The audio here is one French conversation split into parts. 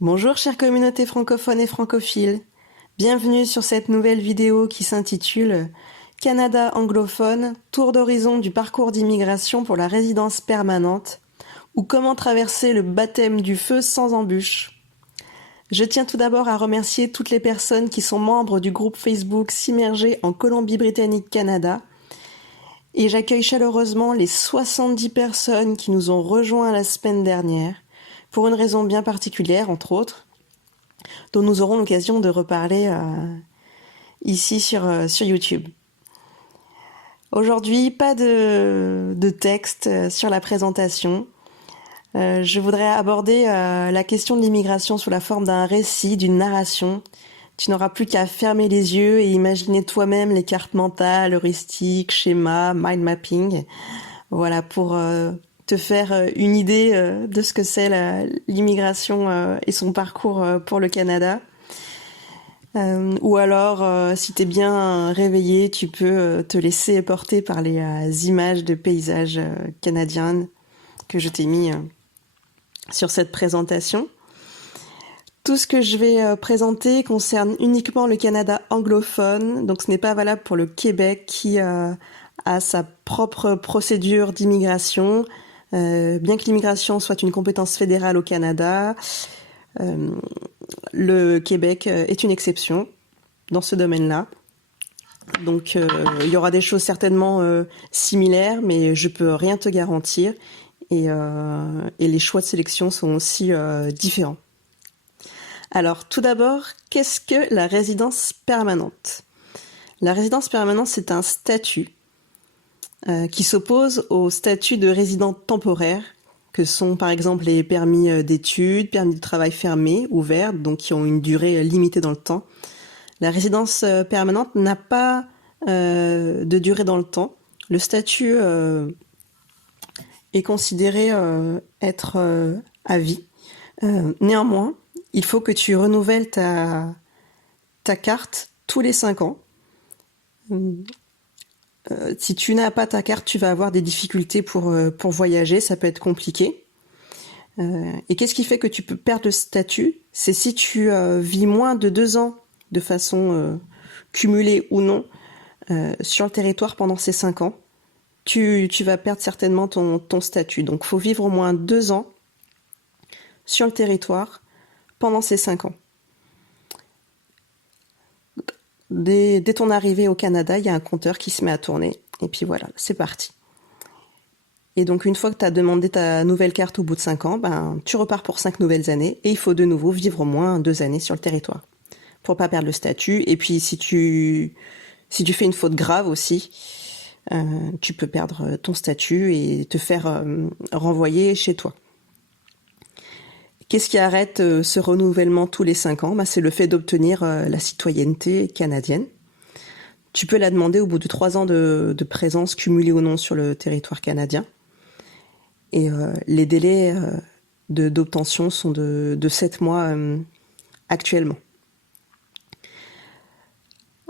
Bonjour chère communauté francophone et francophile, bienvenue sur cette nouvelle vidéo qui s'intitule Canada anglophone, tour d'horizon du parcours d'immigration pour la résidence permanente ou comment traverser le baptême du feu sans embûche. Je tiens tout d'abord à remercier toutes les personnes qui sont membres du groupe Facebook S'immerger en Colombie-Britannique Canada et j'accueille chaleureusement les 70 personnes qui nous ont rejoints la semaine dernière pour une raison bien particulière entre autres dont nous aurons l'occasion de reparler ici sur YouTube. Aujourd'hui, pas de texte sur la présentation. Je voudrais aborder la question de l'immigration sous la forme d'un récit, d'une narration. Tu n'auras plus qu'à fermer les yeux et imaginer toi-même les cartes mentales, heuristiques, schémas, mind mapping. Voilà, pour te faire une idée de ce que c'est l'immigration et son parcours pour le Canada. Ou alors, si t'es bien réveillé, tu peux te laisser porter par les images de paysages canadiens que je t'ai mis sur cette présentation. Tout ce que je vais présenter concerne uniquement le Canada anglophone, donc ce n'est pas valable pour le Québec qui a sa propre procédure d'immigration. Bien que l'immigration soit une compétence fédérale au Canada, le Québec est une exception dans ce domaine-là. Donc il y aura des choses certainement similaires, mais je peux rien te garantir. Et les choix de sélection sont aussi différents. Alors tout d'abord, qu'est-ce que la résidence permanente ? La résidence permanente, c'est un statut qui s'oppose au statut de résident temporaire, que sont par exemple les permis d'études, permis de travail fermés, ouverts, donc qui ont une durée limitée dans le temps. La résidence permanente n'a pas de durée dans le temps. Le statut est considéré être à vie. Néanmoins, il faut que tu renouvelles ta carte tous les 5 ans. Si tu n'as pas ta carte, tu vas avoir des difficultés pour voyager, ça peut être compliqué. Et qu'est-ce qui fait que tu peux perdre le statut ? C'est si tu vis moins de 2 ans de façon cumulée ou non sur le territoire pendant ces 5 ans, tu vas perdre certainement ton statut. Donc, il faut vivre au moins 2 ans sur le territoire pendant ces 5 ans. Dès ton arrivée au Canada, il y a un compteur qui se met à tourner. Et puis voilà, c'est parti. Et donc, une fois que tu as demandé ta nouvelle carte au bout de 5 ans, tu repars pour 5 nouvelles années. Et il faut de nouveau vivre au moins 2 années sur le territoire pour pas perdre le statut. Et puis, si tu fais une faute grave aussi, tu peux perdre ton statut et te faire renvoyer chez toi. Qu'est-ce qui arrête ce renouvellement tous les 5 ans ? C'est le fait d'obtenir la citoyenneté canadienne. Tu peux la demander au bout de 3 ans de présence cumulée ou non sur le territoire canadien. Et les délais d'obtention sont de 7 mois actuellement.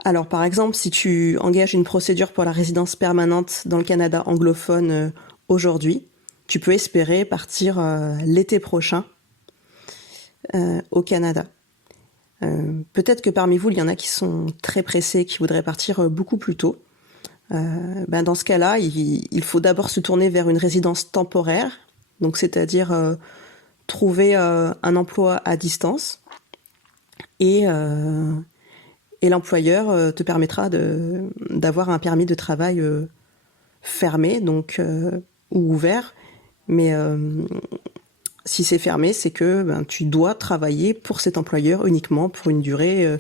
Alors par exemple, si tu engages une procédure pour la résidence permanente dans le Canada anglophone aujourd'hui, tu peux espérer partir l'été prochain au Canada. Peut-être que parmi vous, il y en a qui sont très pressés, qui voudraient partir beaucoup plus tôt. Dans ce cas-là, il faut d'abord se tourner vers une résidence temporaire, donc c'est-à-dire trouver un emploi à distance et l'employeur te permettra d'avoir un permis de travail fermé, donc ou ouvert, mais si c'est fermé, c'est que tu dois travailler pour cet employeur uniquement pour une durée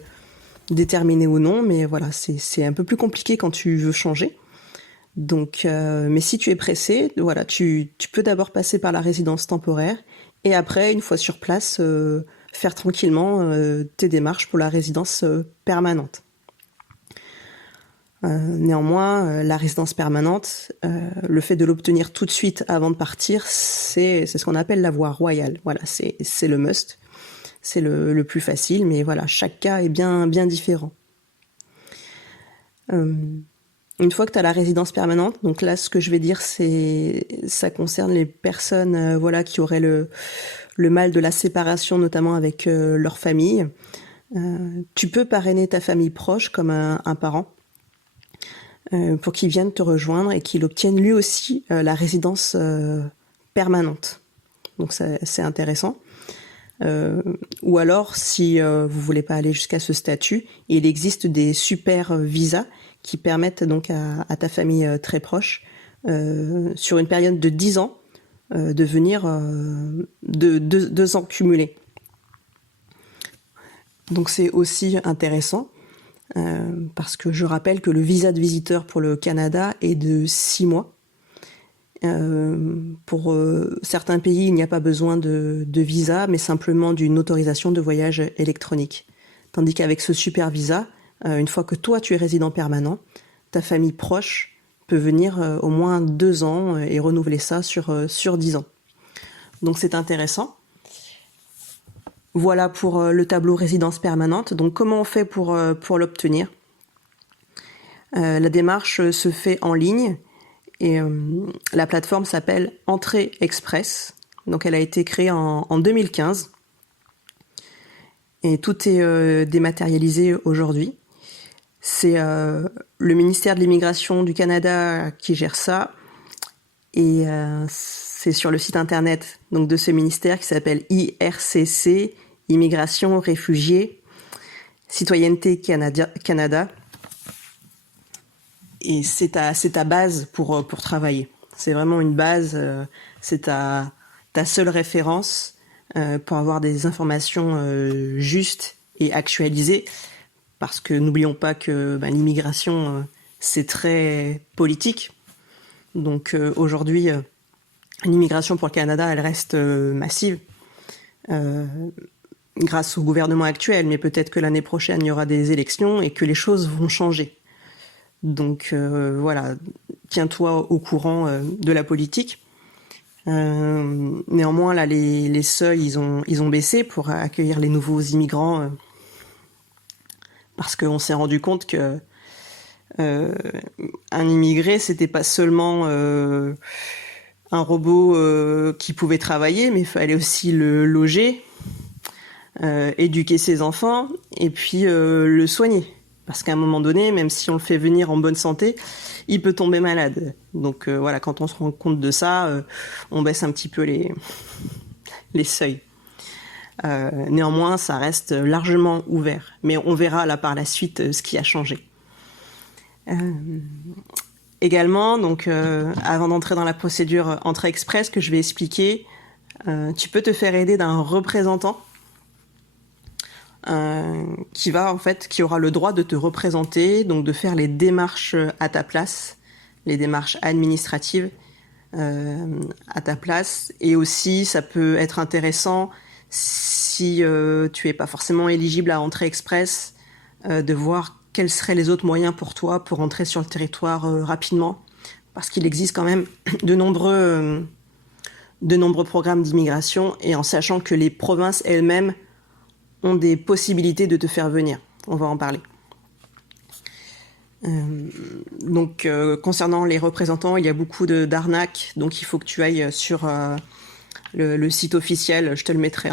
déterminée ou non, mais voilà, c'est un peu plus compliqué quand tu veux changer. Donc, mais si tu es pressé, voilà, tu peux d'abord passer par la résidence temporaire et après, une fois sur place, faire tranquillement tes démarches pour la résidence permanente. Néanmoins, la résidence permanente, le fait de l'obtenir tout de suite avant de partir, c'est ce qu'on appelle la voie royale. Voilà, c'est le must, c'est le plus facile, mais voilà, chaque cas est bien différent. Une fois que tu as la résidence permanente, donc là, ce que je vais dire, ça concerne les personnes, voilà, qui auraient le mal de la séparation, notamment avec leur famille. Tu peux parrainer ta famille proche comme un parent pour qu'il vienne te rejoindre et qu'il obtienne lui aussi la résidence permanente. Donc c'est intéressant. Ou alors, si vous voulez pas aller jusqu'à ce statut, il existe des super visas qui permettent donc à ta famille très proche, sur une période de 10 ans, de venir de 2 ans cumulés. Donc c'est aussi intéressant, parce que je rappelle que le visa de visiteur pour le Canada est de 6 mois. Pour certains pays, il n'y a pas besoin de visa, mais simplement d'une autorisation de voyage électronique. Tandis qu'avec ce super visa, une fois que toi tu es résident permanent, ta famille proche peut venir au moins 2 ans et renouveler ça sur 10 ans. Donc c'est intéressant. Voilà pour le tableau résidence permanente. Donc comment on fait pour l'obtenir? La démarche se fait en ligne. Et la plateforme s'appelle Entrée Express. Donc elle a été créée en 2015. Et tout est dématérialisé aujourd'hui. C'est le ministère de l'Immigration du Canada qui gère ça. Et c'est sur le site internet donc, de ce ministère qui s'appelle IRCC, Immigration, Réfugiés, Citoyenneté Canada. Et c'est ta base pour travailler. C'est vraiment une base, c'est ta seule référence pour avoir des informations justes et actualisées. Parce que n'oublions pas que l'immigration, c'est très politique. Donc aujourd'hui, l'immigration pour le Canada, elle reste massive grâce au gouvernement actuel. Mais peut-être que l'année prochaine, il y aura des élections et que les choses vont changer. Donc voilà, tiens-toi au courant de la politique. Néanmoins, là, les seuils, ils ont baissé pour accueillir les nouveaux immigrants parce qu'on s'est rendu compte que un immigré, c'était pas seulement un robot qui pouvait travailler, mais il fallait aussi le loger, éduquer ses enfants et puis le soigner. Parce qu'à un moment donné, même si on le fait venir en bonne santé, il peut tomber malade. Donc voilà, quand on se rend compte de ça, on baisse un petit peu les seuils. Néanmoins, ça reste largement ouvert. Mais on verra là par la suite ce qui a changé. Également, donc avant d'entrer dans la procédure Entrée Express que je vais expliquer, tu peux te faire aider d'un représentant qui aura le droit de te représenter, donc de faire les démarches à ta place, les démarches administratives à ta place. Et aussi, ça peut être intéressant si tu es pas forcément éligible à Entrée Express, de voir quels seraient les autres moyens pour toi pour entrer sur le territoire rapidement, parce qu'il existe quand même de nombreux programmes d'immigration, et en sachant que les provinces elles-mêmes ont des possibilités de te faire venir. On va en parler. Donc, concernant les représentants, il y a beaucoup d'arnaques, donc il faut que tu ailles sur le site officiel, je te le mettrai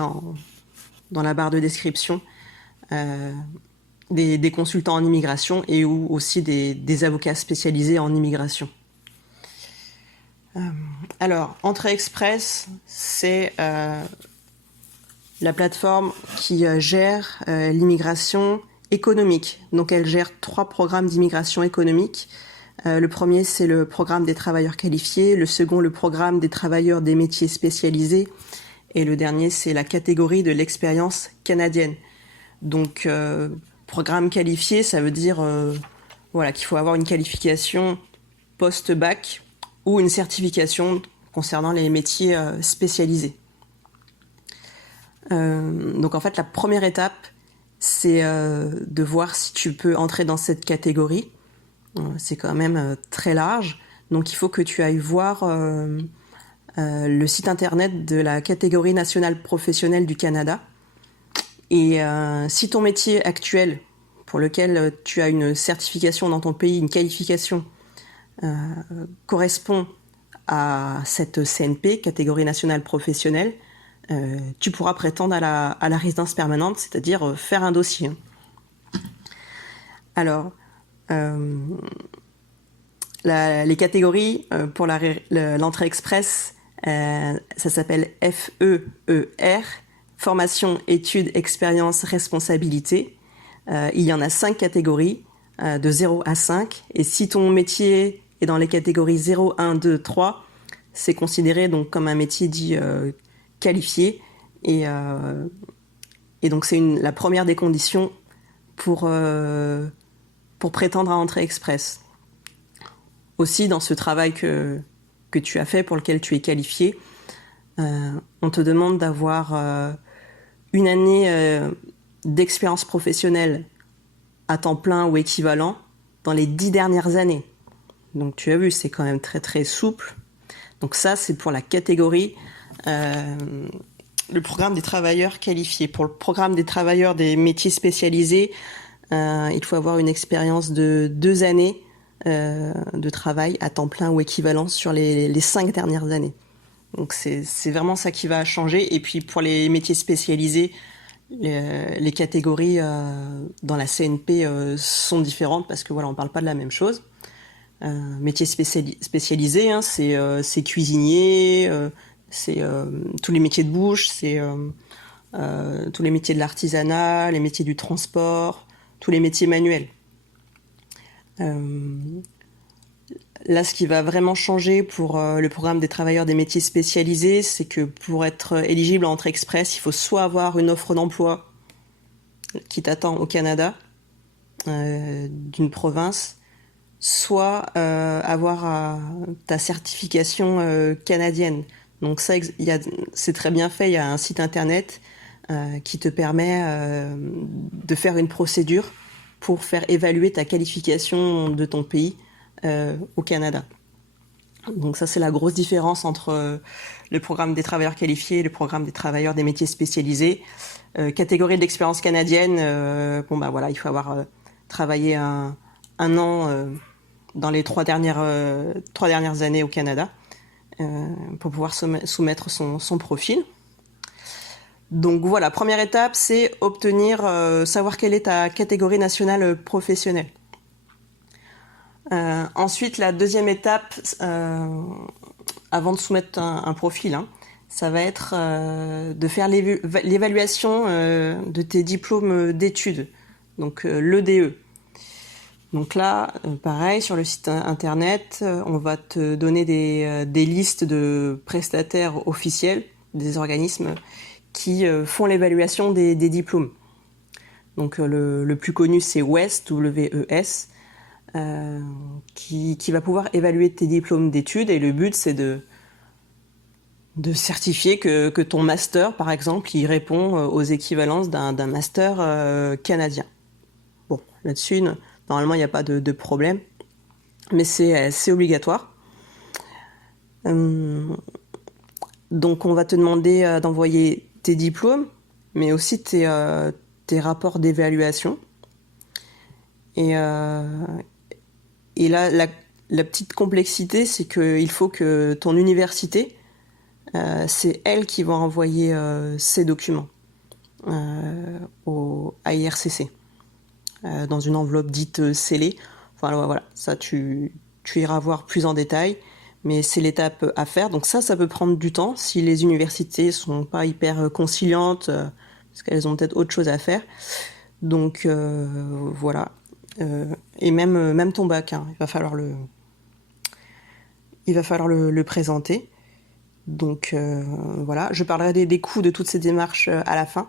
dans la barre de description, des consultants en immigration et ou aussi des avocats spécialisés en immigration. Alors, Entrée Express, c'est la plateforme qui gère l'immigration économique. Donc elle gère 3 programmes d'immigration économique. Le premier, c'est le programme des travailleurs qualifiés. Le second, le programme des travailleurs des métiers spécialisés. Et le dernier, c'est la catégorie de l'expérience canadienne. Donc, programme qualifié, ça veut dire qu'il faut avoir une qualification post-bac ou une certification concernant les métiers spécialisés. Donc en fait, la première étape, c'est de voir si tu peux entrer dans cette catégorie. C'est quand même très large. Donc il faut que tu ailles voir le site internet de la catégorie nationale professionnelle du Canada. Et si ton métier actuel, pour lequel tu as une certification dans ton pays, une qualification, correspond à cette CNP, catégorie nationale professionnelle, tu pourras prétendre à la résidence permanente, c'est-à-dire faire un dossier. Alors, les catégories pour l'entrée express, ça s'appelle FEER, formation, études, expérience, responsabilité. Il y en a 5 catégories, de 0 à 5. Et si ton métier est dans les catégories 0, 1, 2, 3, c'est considéré donc comme un métier dit qualifié. Et donc c'est la première des conditions pour prétendre à entrée express. Aussi, dans ce travail que tu as fait, pour lequel tu es qualifié, on te demande d'avoir une année d'expérience professionnelle à temps plein ou équivalent dans les 10 dernières années. Donc tu as vu, c'est quand même très très souple. Donc ça, c'est pour la catégorie, le programme des travailleurs qualifiés. Pour le programme des travailleurs des métiers spécialisés, il faut avoir une expérience de 2 années de travail à temps plein ou équivalent sur les 5 dernières années. Donc c'est vraiment ça qui va changer. Et puis pour les métiers spécialisés, les catégories dans la CNP sont différentes parce que voilà, on parle pas de la même chose. Métiers spécialisés, hein, c'est cuisinier, c'est tous les métiers de bouche, c'est tous les métiers de l'artisanat, les métiers du transport, tous les métiers manuels. Là, ce qui va vraiment changer pour le programme des travailleurs des métiers spécialisés, c'est que pour être éligible à Entrée Express, il faut soit avoir une offre d'emploi qui t'attend au Canada, d'une province, soit avoir ta certification canadienne. Donc ça, c'est très bien fait, il y a un site internet qui te permet de faire une procédure pour faire évaluer ta qualification de ton pays au Canada. Donc ça, c'est la grosse différence entre le programme des travailleurs qualifiés et le programme des travailleurs des métiers spécialisés. Catégorie d'expérience canadienne, bon bah voilà, il faut avoir travaillé un an dans les 3 dernières années au Canada pour pouvoir soumettre son profil. Donc voilà, première étape, c'est obtenir, savoir quelle est ta catégorie nationale professionnelle. Ensuite, la deuxième étape, avant de soumettre un profil, hein, ça va être de faire l'évaluation de tes diplômes d'études, donc l'EDE. Donc là, pareil, sur le site internet, on va te donner des listes de prestataires officiels, des organismes qui font l'évaluation des diplômes. Donc le plus connu, c'est WES, W-E-S, qui va pouvoir évaluer tes diplômes d'études, et le but, c'est de certifier que ton master, par exemple, il répond aux équivalences d'un master canadien. Bon, là-dessus, normalement, il n'y a pas de problème, mais c'est obligatoire. Donc, on va te demander d'envoyer tes diplômes, mais aussi tes rapports d'évaluation. Et là, la petite complexité, c'est qu'il faut que ton université, c'est elle qui va envoyer ces documents à IRCC dans une enveloppe dite scellée. Enfin voilà, ça tu iras voir plus en détail, mais c'est l'étape à faire. Donc ça peut prendre du temps si les universités sont pas hyper conciliantes, parce qu'elles ont peut-être autre chose à faire. Donc voilà. Et même ton bac, hein, il va falloir le présenter. Donc voilà, je parlerai des coûts de toutes ces démarches à la fin.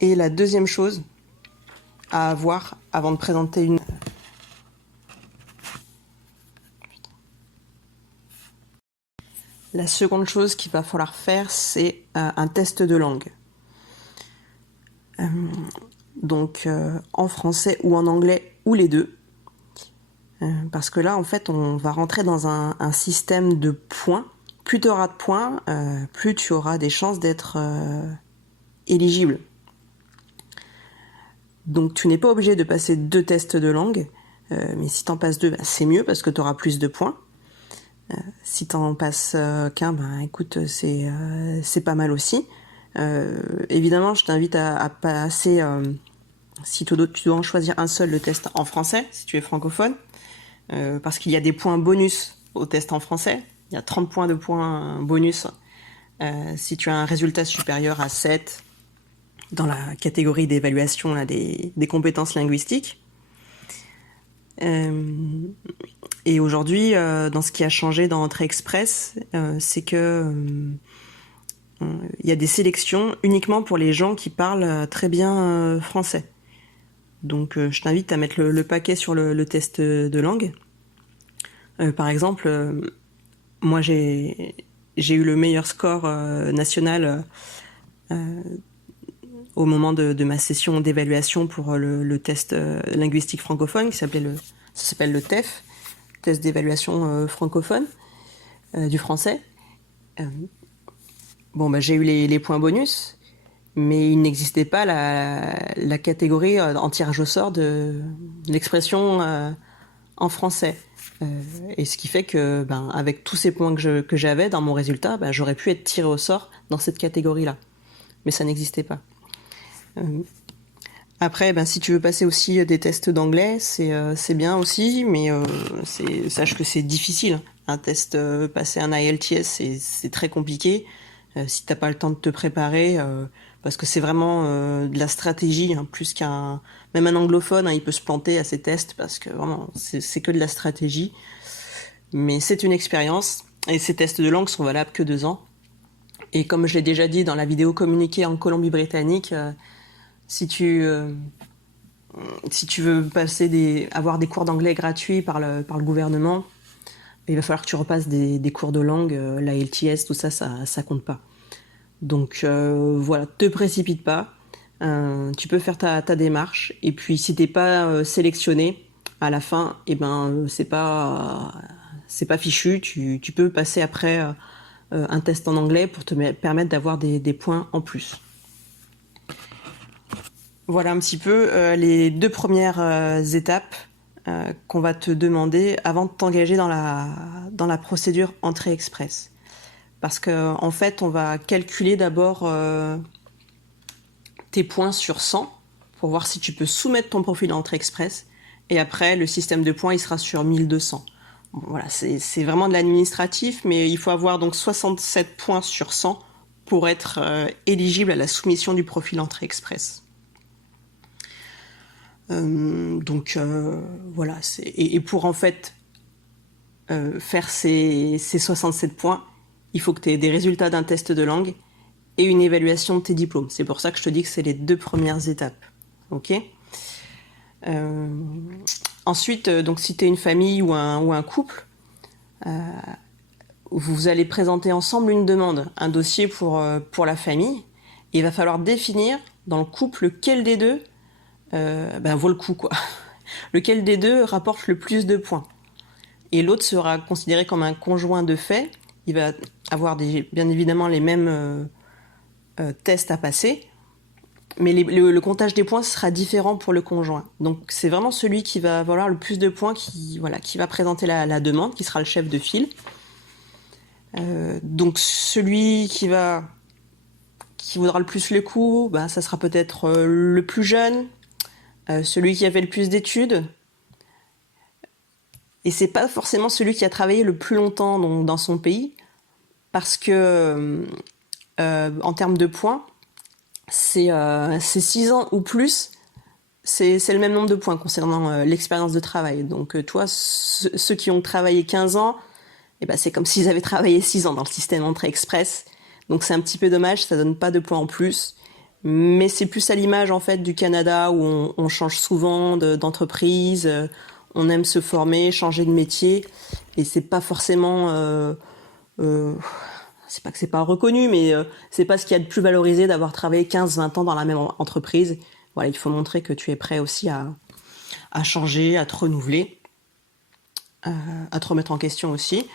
Et la deuxième chose à avoir avant de présenter une... La seconde chose qu'il va falloir faire, c'est un test de langue. Donc en français ou en anglais, ou les deux. Parce que là, en fait, on va rentrer dans un système de points. Plus tu auras de points, plus tu auras des chances d'être éligible. Donc tu n'es pas obligé de passer 2 tests de langue, mais si t'en passes 2, bah, c'est mieux parce que tu auras plus de points. Si t'en passes qu'un, ben écoute, c'est pas mal aussi. Évidemment, je t'invite à passer, si tu dois en choisir un seul, le test en français, si tu es francophone, parce qu'il y a des points bonus au test en français. Il y a 30 points de points bonus si tu as un résultat supérieur à 7 dans la catégorie d'évaluation là, des compétences linguistiques. Et aujourd'hui, dans ce qui a changé dans Entrée Express, c'est que il y a des sélections uniquement pour les gens qui parlent très bien français. Donc je t'invite à mettre le paquet sur le test de langue. Par exemple, moi j'ai eu le meilleur score national au moment de ma session d'évaluation pour le test linguistique francophone ça s'appelle le TEF, test d'évaluation francophone du français. Bon, bah, j'ai eu les points bonus, mais il n'existait pas la catégorie en tirage au sort de l'expression en français. Et ce qui fait que, ben, avec tous ces points que j'avais dans mon résultat, ben, j'aurais pu être tiré au sort dans cette catégorie-là. Mais ça n'existait pas. Après, ben, si tu veux passer aussi des tests d'anglais, c'est bien aussi, mais sache que c'est difficile. Un test, passer un IELTS, c'est très compliqué. Si t'as pas le temps de te préparer, parce que c'est vraiment de la stratégie, hein, plus qu'un... Même un anglophone, hein, il peut se planter à ces tests, parce que vraiment, c'est que de la stratégie. Mais c'est une expérience, et ces tests de langue sont valables que 2 ans. Et comme je l'ai déjà dit dans la vidéo communiquée en Colombie-Britannique, si tu veux avoir des cours d'anglais gratuits par le gouvernement, il va falloir que tu repasses des cours de langue, l'IELTS, tout ça, ça compte pas. Donc voilà, te précipite pas. Tu peux faire ta démarche, et puis si t'es pas sélectionné à la fin, et ben c'est pas fichu. Tu peux passer après un test en anglais pour te permettre d'avoir des points en plus. Voilà un petit peu les 2 premières étapes qu'on va te demander avant de t'engager dans la procédure Entrée Express. Parce que en fait, on va calculer d'abord tes points sur 100 pour voir si tu peux soumettre ton profil Entrée Express. Et après, le système de points, il sera sur 1200. Bon, voilà, c'est vraiment de l'administratif, mais il faut avoir donc 67 points sur 100 pour être éligible à la soumission du profil Entrée Express. Donc voilà, et pour en fait faire ces 67 points, il faut que tu aies des résultats d'un test de langue et une évaluation de tes diplômes. C'est pour ça que je te dis que c'est les 2 premières étapes. Ok. Ensuite, donc si tu es une famille ou un couple, vous allez présenter ensemble une demande, un dossier pour la famille. Et il va falloir définir dans le couple lequel des deux vaut le coup, quoi. Lequel des deux rapporte le plus de points. Et l'autre sera considéré comme un conjoint de fait. Il va avoir bien évidemment les mêmes tests à passer, mais le comptage des points sera différent pour le conjoint. Donc c'est vraiment celui qui va avoir le plus de points qui va présenter la demande, qui sera le chef de file. Donc celui qui vaudra le plus le coup, ça sera peut-être le plus jeune, celui qui a fait le plus d'études. Et c'est pas forcément celui qui a travaillé le plus longtemps dans son pays, parce que en termes de points, c'est 6 ans ou plus, c'est le même nombre de points concernant l'expérience de travail. Donc toi, ceux qui ont travaillé 15 ans, c'est comme s'ils avaient travaillé 6 ans dans le système Entrée Express. Donc c'est un petit peu dommage, ça donne pas de points en plus. Mais c'est plus à l'image en fait du Canada où on change souvent d'entreprise, on aime se former, changer de métier, et c'est pas forcément c'est pas que c'est pas reconnu, mais c'est pas ce qu'il y a de plus valorisé d'avoir travaillé 15-20 ans dans la même entreprise. Voilà, il faut montrer que tu es prêt aussi à changer, à te renouveler, à te remettre en question aussi.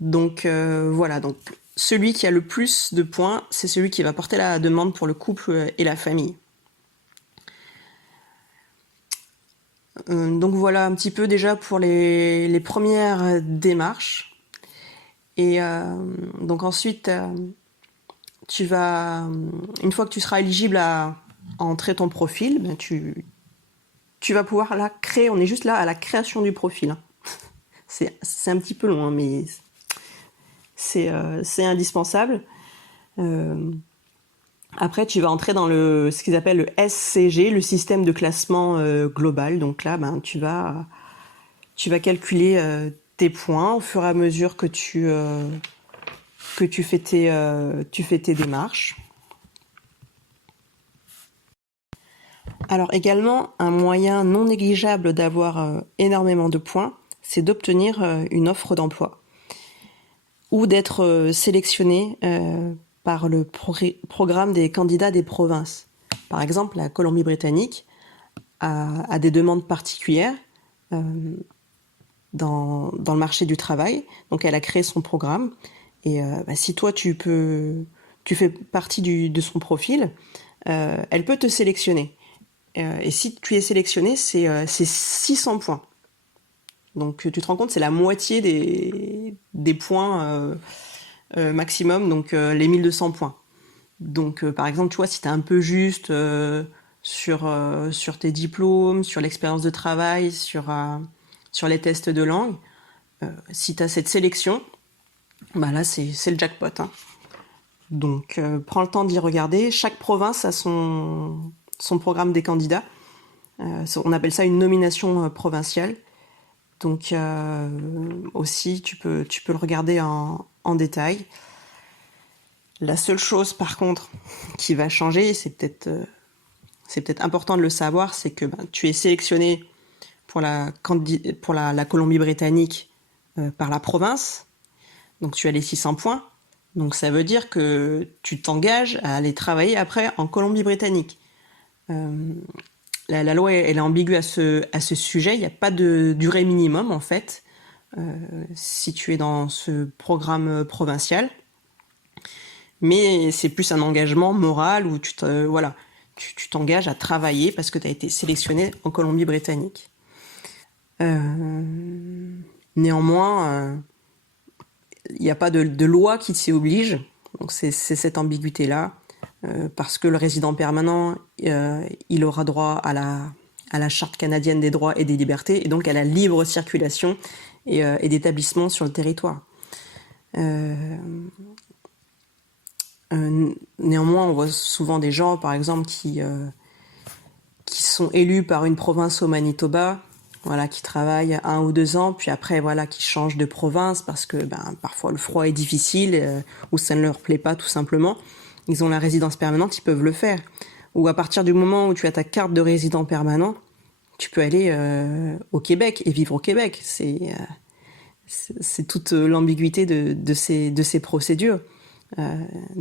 Donc voilà, donc celui qui a le plus de points, c'est celui qui va porter la demande pour le couple et la famille. Donc voilà un petit peu déjà pour les premières démarches. Et donc ensuite, une fois que tu seras éligible à entrer ton profil, ben tu vas pouvoir là créer. On est juste là à la création du profil, hein. C'est un petit peu long, hein, mais c'est indispensable. Euh, Après, tu vas entrer dans ce qu'ils appellent le SCG, le système de classement global. Donc là, ben, tu vas calculer tes points au fur et à mesure que tu fais tes démarches. Alors également, un moyen non négligeable d'avoir énormément de points, c'est d'obtenir une offre d'emploi ou d'être sélectionné par le programme des candidats des provinces. Par exemple, la Colombie-Britannique a des demandes particulières dans le marché du travail. Donc elle a créé son programme. Et si toi tu fais partie de son profil, elle peut te sélectionner. Et si tu es sélectionné, c'est 600 points. Donc tu te rends compte, c'est la moitié des points maximum, donc les 1200 points. Donc par exemple, tu vois, si tu es un peu juste sur tes diplômes, sur l'expérience de travail, sur les tests de langue, si tu as cette sélection, bah là c'est le jackpot, hein. Donc prends le temps d'y regarder. Chaque province a son programme des candidats. On appelle ça une nomination provinciale. Donc aussi tu peux le regarder en détail. La seule chose par contre qui va changer, c'est peut-être important de le savoir, c'est que tu es sélectionné pour la Colombie-Britannique par la province. Donc tu as les 600 points. Donc ça veut dire que tu t'engages à aller travailler après en Colombie-Britannique. La loi elle est ambiguë à ce sujet. Il n'y a pas de durée minimum en fait si tu es dans ce programme provincial. Mais c'est plus un engagement moral où tu t'engages à travailler parce que tu as été sélectionné en Colombie-Britannique. Néanmoins, il n'y a pas de loi qui t'y oblige. Donc c'est cette ambiguïté-là. Parce que le résident permanent, il aura droit à la Charte canadienne des droits et des libertés, et donc à la libre circulation et d'établissement sur le territoire. Néanmoins, on voit souvent des gens, par exemple, qui sont élus par une province au Manitoba, voilà, qui travaillent 1 ou 2 ans, puis après, voilà, qui changent de province parce que parfois le froid est difficile ou ça ne leur plaît pas tout simplement. Ils ont la résidence permanente, ils peuvent le faire. Ou à partir du moment où tu as ta carte de résident permanent, tu peux aller au Québec et vivre au Québec. C'est toute l'ambiguïté de ces procédures.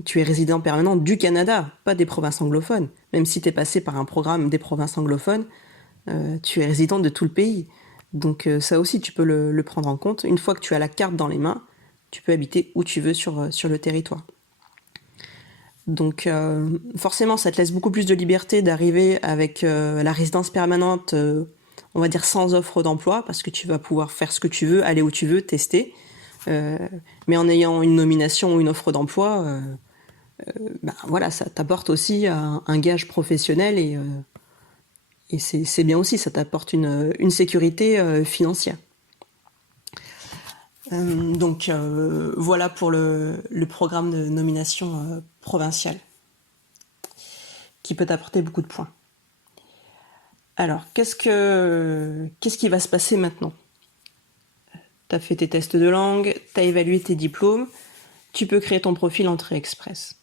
Tu es résident permanent du Canada, pas des provinces anglophones. Même si tu es passé par un programme des provinces anglophones, tu es résident de tout le pays. Donc ça aussi, tu peux le prendre en compte. Une fois que tu as la carte dans les mains, tu peux habiter où tu veux sur le territoire. Donc forcément, ça te laisse beaucoup plus de liberté d'arriver avec la résidence permanente, on va dire sans offre d'emploi, parce que tu vas pouvoir faire ce que tu veux, aller où tu veux, tester. Mais en ayant une nomination ou une offre d'emploi, voilà, ça t'apporte aussi un gage professionnel et c'est bien aussi, ça t'apporte une sécurité financière. Donc voilà pour le programme de nomination provinciale qui peut t'apporter beaucoup de points. Alors, qu'est-ce qui va se passer maintenant? Tu as fait tes tests de langue, tu as évalué tes diplômes, tu peux créer ton profil Entrée Express.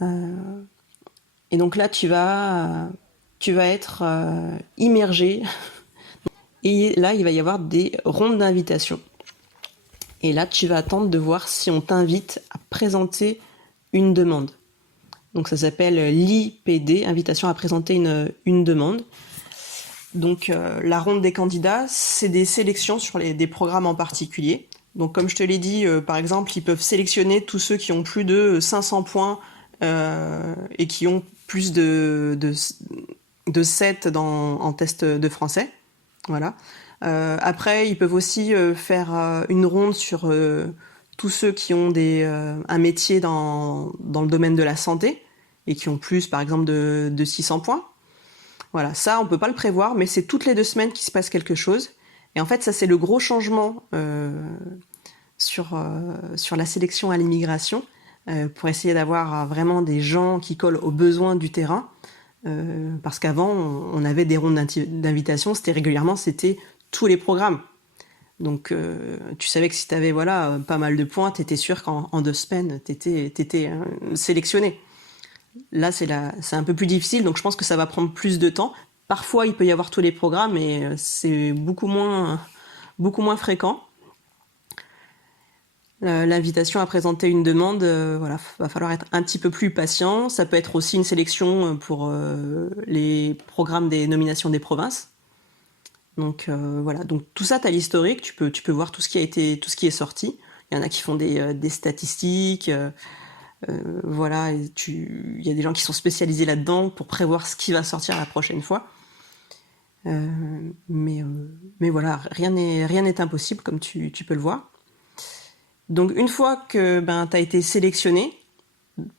Et donc là, tu vas être immergé. Et là, il va y avoir des rondes d'invitation. Et là, tu vas attendre de voir si on t'invite à présenter une demande. Donc ça s'appelle l'IPD, invitation à présenter une demande. Donc la ronde des candidats, c'est des sélections sur des programmes en particulier. Donc comme je te l'ai dit, par exemple, ils peuvent sélectionner tous ceux qui ont plus de 500 points et qui ont plus de 7 en test de français. Voilà. Après, ils peuvent aussi faire une ronde sur tous ceux qui ont un métier dans le domaine de la santé et qui ont plus, par exemple, de 600 points. Voilà, ça, on peut pas le prévoir, mais c'est toutes les 2 semaines qu'il se passe quelque chose. Et en fait, ça, c'est le gros changement sur la sélection à l'immigration, pour essayer d'avoir vraiment des gens qui collent aux besoins du terrain. Parce qu'avant, on avait des rondes d'invitation, c'était tous les programmes. Donc, tu savais que si tu avais pas mal de points, tu étais sûr qu'en 2 semaines, tu étais sélectionné. Là, c'est un peu plus difficile, donc je pense que ça va prendre plus de temps. Parfois, il peut y avoir tous les programmes, mais c'est beaucoup moins fréquent. L'invitation à présenter une demande, va falloir être un petit peu plus patient. Ça peut être aussi une sélection pour les programmes des nominations des provinces. Donc voilà, donc tout ça, tu as l'historique, tu peux voir tout ce qui est sorti. Il y en a qui font des statistiques, voilà, il y a des gens qui sont spécialisés là-dedans pour prévoir ce qui va sortir la prochaine fois. Euh, mais voilà, rien n'est impossible, comme tu peux le voir. Donc une fois que tu as été sélectionné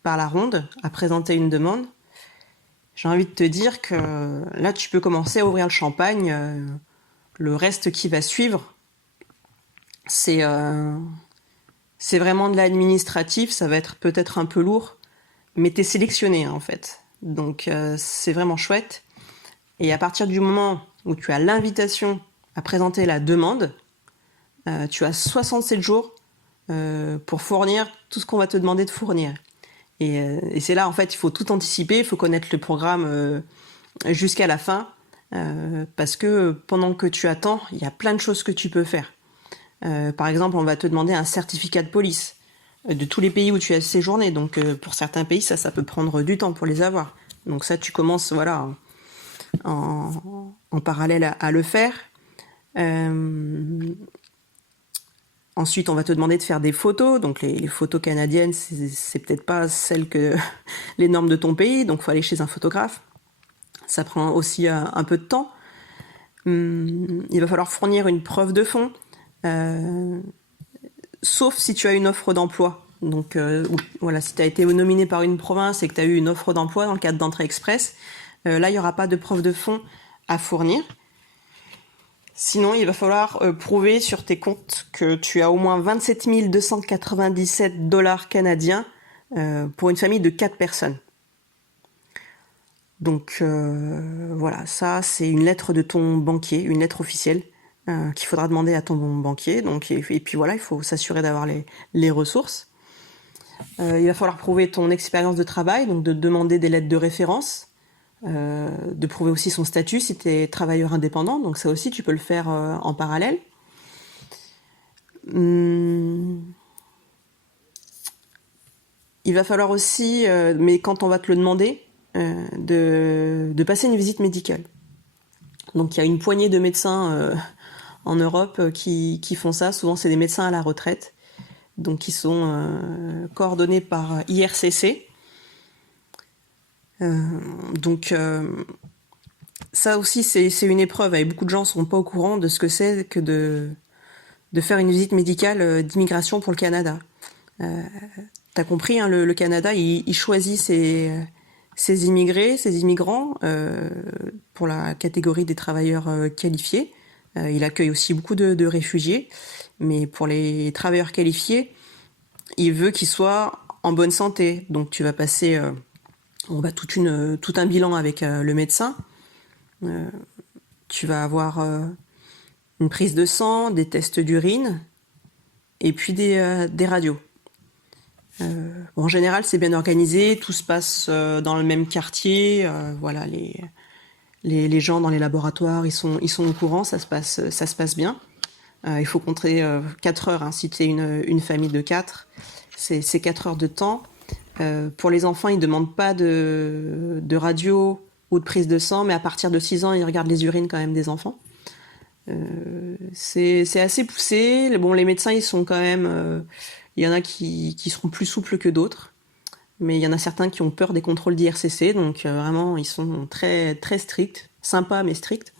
par la ronde à présenter une demande, j'ai envie de te dire que là, tu peux commencer à ouvrir le champagne. Le reste qui va suivre, c'est vraiment de l'administratif, ça va être peut-être un peu lourd, mais t'es sélectionné en fait. Donc c'est vraiment chouette. Et à partir du moment où tu as l'invitation à présenter la demande, tu as 67 jours pour fournir tout ce qu'on va te demander de fournir. Et c'est là, en fait, il faut tout anticiper, il faut connaître le programme jusqu'à la fin, parce que pendant que tu attends, il y a plein de choses que tu peux faire. Par exemple, on va te demander un certificat de police de tous les pays où tu as séjourné. Donc, pour certains pays, ça peut prendre du temps pour les avoir. Donc ça, tu commences, en parallèle à le faire. Ensuite, on va te demander de faire des photos. Donc, les photos canadiennes, c'est peut-être pas celles que les normes de ton pays. Donc, il faut aller chez un photographe. Ça prend aussi un peu de temps. Il va falloir fournir une preuve de fonds, sauf si tu as une offre d'emploi. Donc, voilà, si tu as été nominé par une province et que tu as eu une offre d'emploi dans le cadre d'entrée express, là, il n'y aura pas de preuve de fonds à fournir. Sinon, il va falloir prouver sur tes comptes que tu as au moins 27 297 dollars canadiens pour une famille de 4 personnes. Donc voilà, ça c'est une lettre de ton banquier, une lettre officielle qu'il faudra demander à ton banquier. Donc, et puis voilà, il faut s'assurer d'avoir les ressources. Il va falloir prouver ton expérience de travail, donc de demander des lettres de référence. De prouver aussi son statut si tu es travailleur indépendant, donc ça aussi tu peux le faire en parallèle. Il va falloir aussi, mais quand on va te le demander, de passer une visite médicale. Donc il y a une poignée de médecins en Europe qui font ça, souvent c'est des médecins à la retraite, donc qui sont coordonnés par IRCC. Donc ça aussi c'est une épreuve et beaucoup de gens ne sont pas au courant de ce que c'est que de faire une visite médicale d'immigration pour le Canada. T'as compris, hein, le Canada il choisit ses immigrés, ses immigrants pour la catégorie des travailleurs qualifiés. Il accueille aussi beaucoup de réfugiés, mais pour les travailleurs qualifiés, il veut qu'ils soient en bonne santé. Donc tu vas passer tout un bilan avec le médecin. Tu vas avoir une prise de sang, des tests d'urine et puis des radios. En général, c'est bien organisé, tout se passe dans le même quartier. Voilà, les gens dans les laboratoires, ils sont au courant, ça se passe bien. Il faut compter 4 heures, hein, si tu es une famille de 4, c'est 4 heures de temps. Pour les enfants, ils ne demandent pas de radio ou de prise de sang, mais à partir de 6 ans, ils regardent les urines quand même des enfants. C'est assez poussé. Bon, les médecins, ils sont quand même... il y en a qui seront plus souples que d'autres. mais il y en a certains qui ont peur des contrôles d'IRCC, donc vraiment, ils sont très, très stricts, sympas mais stricts.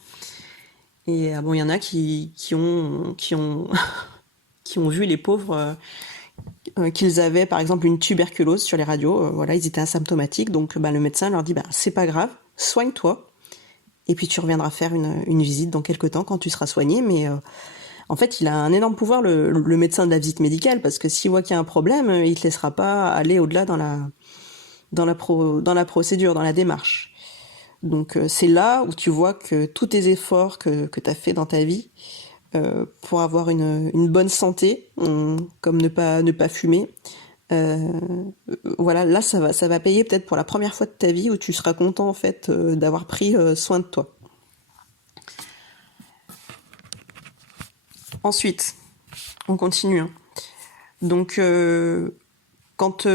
Et bon, il y en a qui ont qui ont vu les pauvres qu'ils avaient par exemple une tuberculose sur les radios. Voilà, ils étaient asymptomatiques, donc le médecin leur dit c'est pas grave, soigne-toi, et puis tu reviendras faire une visite dans quelques temps quand tu seras soigné. Mais en fait, il a un énorme pouvoir, le médecin de la visite médicale, parce que s'il voit qu'il y a un problème, il te laissera pas aller au-delà dans la procédure, dans la démarche. Donc c'est là où tu vois que tous tes efforts que tu as fait dans ta vie pour avoir une bonne santé, comme ne pas fumer, voilà, là ça va payer peut-être pour la première fois de ta vie où tu seras content en fait d'avoir pris soin de toi. Ensuite, on continue, hein. Donc quand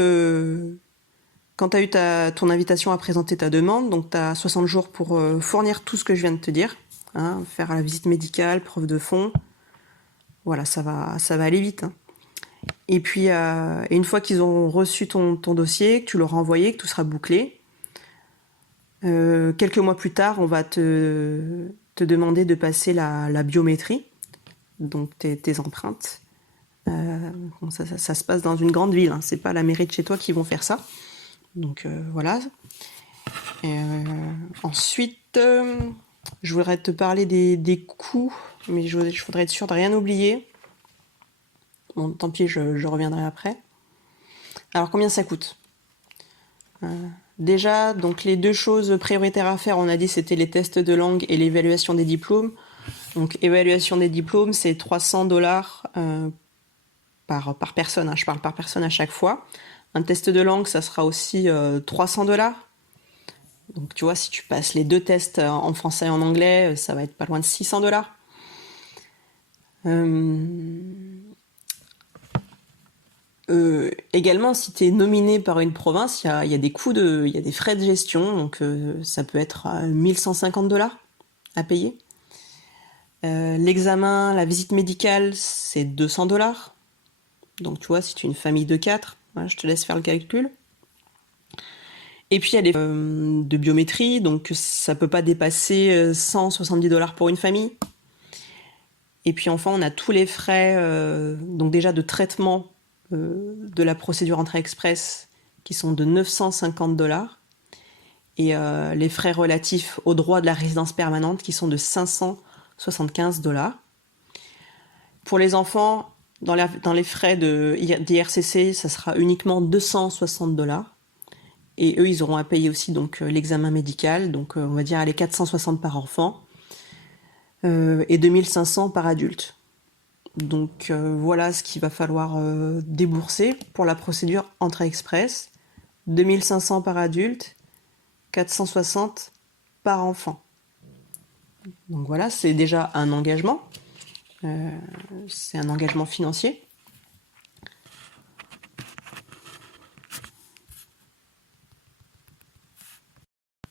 quand tu as eu ton invitation à présenter ta demande, donc tu as 60 jours pour fournir tout ce que je viens de te dire, hein, faire la visite médicale, preuve de fond. Voilà, ça va aller vite, hein. Et puis, une fois qu'ils ont reçu ton dossier, que tu leur as envoyé, que tout sera bouclé, quelques mois plus tard, on va te demander de passer la biométrie, donc tes empreintes. Bon, ça se passe dans une grande ville, hein. C'est pas la mairie de chez toi qui vont faire ça. Donc voilà. Ensuite, je voudrais te parler des coûts, mais je voudrais être sûre de rien oublier. Bon, tant pis, je reviendrai après. Alors, combien ça coûte ? Déjà, donc les deux choses prioritaires à faire, on a dit, c'était les tests de langue et l'évaluation des diplômes. Donc, évaluation des diplômes, c'est $300 par personne, hein. Je parle par personne à chaque fois. Un test de langue, ça sera aussi $300. Donc, tu vois, si tu passes les deux tests en français et en anglais, ça va être pas loin de $600. Également, si tu es nominé par une province, il y a des il y a des frais de gestion, donc ça peut être $1150 à payer. L'examen, la visite médicale, c'est $200. Donc tu vois, si tu es une famille de 4, voilà, je te laisse faire le calcul. Et puis il y a les de biométrie, donc ça peut pas dépasser $170 pour une famille. Et puis enfin, on a tous les frais, donc déjà de traitement de la procédure entrée express qui sont de $950 et les frais relatifs au droit de la résidence permanente qui sont de $575. Pour les enfants, dans les frais d'IRCC, ça sera uniquement $260 et eux, ils auront à payer aussi donc l'examen médical, donc on va dire allez, 460 par enfant et 2500 par adulte. Donc voilà ce qu'il va falloir débourser pour la procédure entrée express. 2500 par adulte, 460 par enfant. Donc voilà, c'est déjà un engagement. C'est un engagement financier.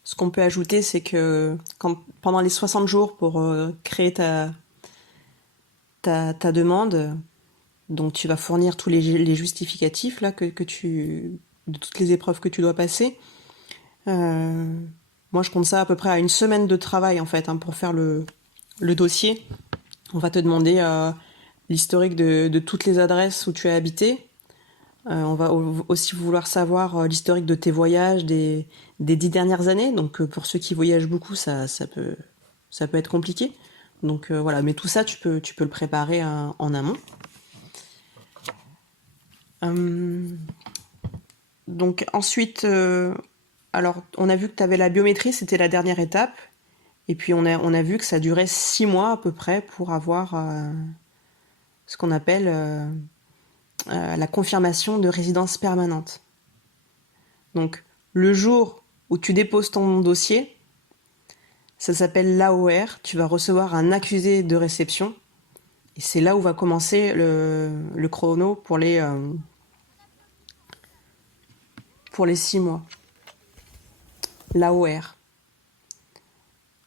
Ce qu'on peut ajouter, c'est que pendant les 60 jours pour créer ta demande, donc tu vas fournir tous les justificatifs là, de toutes les épreuves que tu dois passer. Moi, je compte ça à peu près à une semaine de travail en fait, hein, pour faire le dossier. On va te demander l'historique de toutes les adresses où tu as habité. On va aussi vouloir savoir l'historique de tes voyages des 10 dernières années. Donc pour ceux qui voyagent beaucoup, ça peut être compliqué. Donc voilà, mais tout ça, tu peux le préparer en amont. Donc ensuite, alors on a vu que tu avais la biométrie, c'était la dernière étape. Et puis on a vu que ça durait 6 mois à peu près pour avoir ce qu'on appelle la confirmation de résidence permanente. Donc le jour où tu déposes ton dossier, ça s'appelle l'AOR, tu vas recevoir un accusé de réception. Et c'est là où va commencer le chrono pour les 6 mois. L'AOR.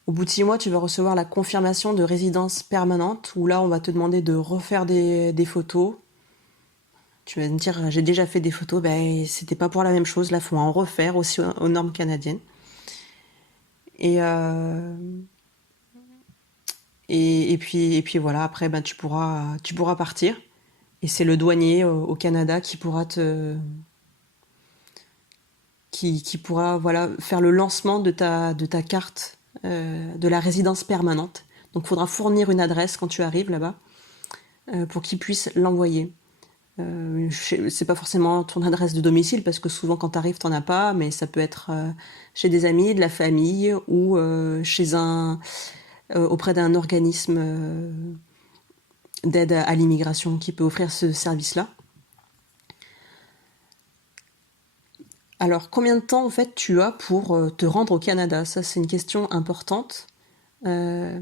Au bout de 6 mois, tu vas recevoir la confirmation de résidence permanente, où là, on va te demander de refaire des photos, Tu vas me dire, j'ai déjà fait des photos, ben c'était pas pour la même chose, là faut en refaire aussi aux normes canadiennes. Et, euh, et puis voilà, après ben tu pourras partir. Et c'est le douanier au Canada qui pourra voilà, faire le lancement de ta carte de la résidence permanente. Donc il faudra fournir une adresse quand tu arrives là-bas pour qu'il puisse l'envoyer. C'est pas forcément ton adresse de domicile parce que souvent quand tu arrives t'en as pas, mais ça peut être chez des amis, de la famille ou auprès d'un organisme d'aide à l'immigration qui peut offrir ce service-là. Alors, combien de temps en fait tu as pour te rendre au Canada? Ça, c'est une question importante. Euh,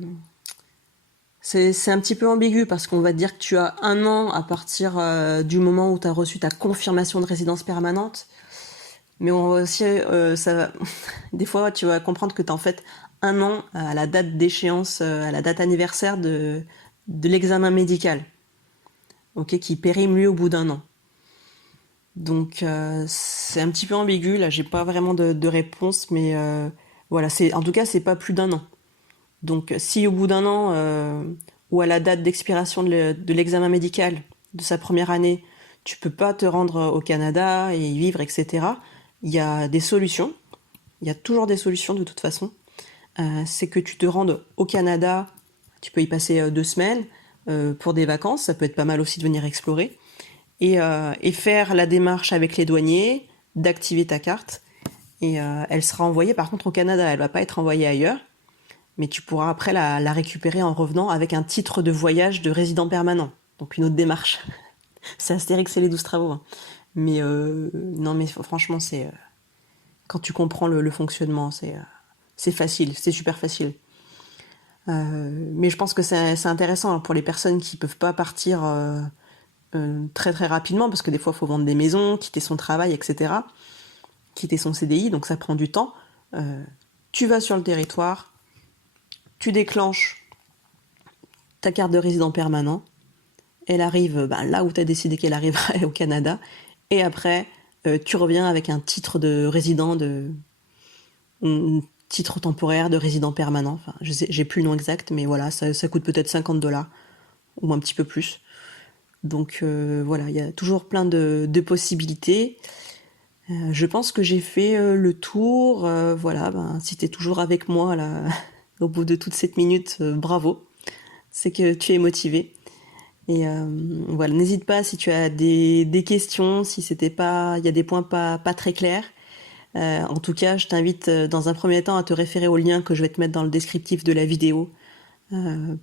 c'est un petit peu ambigu parce qu'on va te dire que tu as 1 an à partir du moment où tu as reçu ta confirmation de résidence permanente. Mais on va aussi, des fois, tu vas comprendre que tu as en fait 1 an à la date d'échéance, à la date anniversaire de l'examen médical, ok, qui périme lui au bout d'1 an. Donc c'est un petit peu ambigu, là j'ai pas vraiment de réponse, mais voilà, en tout cas c'est pas plus d'1 an. Donc si au bout d'1 an ou à la date d'expiration de l'examen médical de sa première année, tu peux pas te rendre au Canada et y vivre, etc. Il y a des solutions, il y a toujours des solutions de toute façon. C'est que tu te rendes au Canada, tu peux y passer 2 semaines pour des vacances, ça peut être pas mal aussi de venir explorer et faire la démarche avec les douaniers, d'activer ta carte. Et elle sera envoyée par contre au Canada, elle va pas être envoyée ailleurs, mais tu pourras après la récupérer en revenant avec un titre de voyage de résident permanent. Donc une autre démarche. C'est Astérix et les 12 travaux, hein. Mais non, mais franchement, quand tu comprends le fonctionnement, c'est facile, c'est super facile. Mais je pense que c'est intéressant pour les personnes qui peuvent pas partir très très rapidement, parce que des fois il faut vendre des maisons, quitter son travail, etc. Quitter son CDI, donc ça prend du temps. Tu vas sur le territoire, tu déclenches ta carte de résident permanent, elle arrive là où tu as décidé qu'elle arriverait au Canada, et après tu reviens avec un titre de résident, un titre temporaire de résident permanent. Enfin, j'ai plus le nom exact, mais voilà, ça coûte peut-être 50 $ ou un petit peu plus. Donc voilà, il y a toujours plein de possibilités. Je pense que j'ai fait le tour. Voilà, si t'es toujours avec moi là, au bout de toutes cette minutes, bravo. C'est que tu es motivé. Et voilà, n'hésite pas si tu as des questions, si c'était pas, il y a des points pas très clairs. En tout cas, je t'invite dans un premier temps à te référer au lien que je vais te mettre dans le descriptif de la vidéo,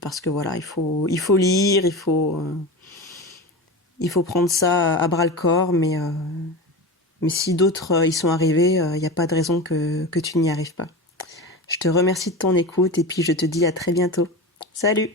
parce que voilà, il faut lire, il faut prendre ça à bras le corps, mais si d'autres y sont arrivés, il n'y a pas de raison que tu n'y arrives pas. Je te remercie de ton écoute et puis je te dis à très bientôt. Salut!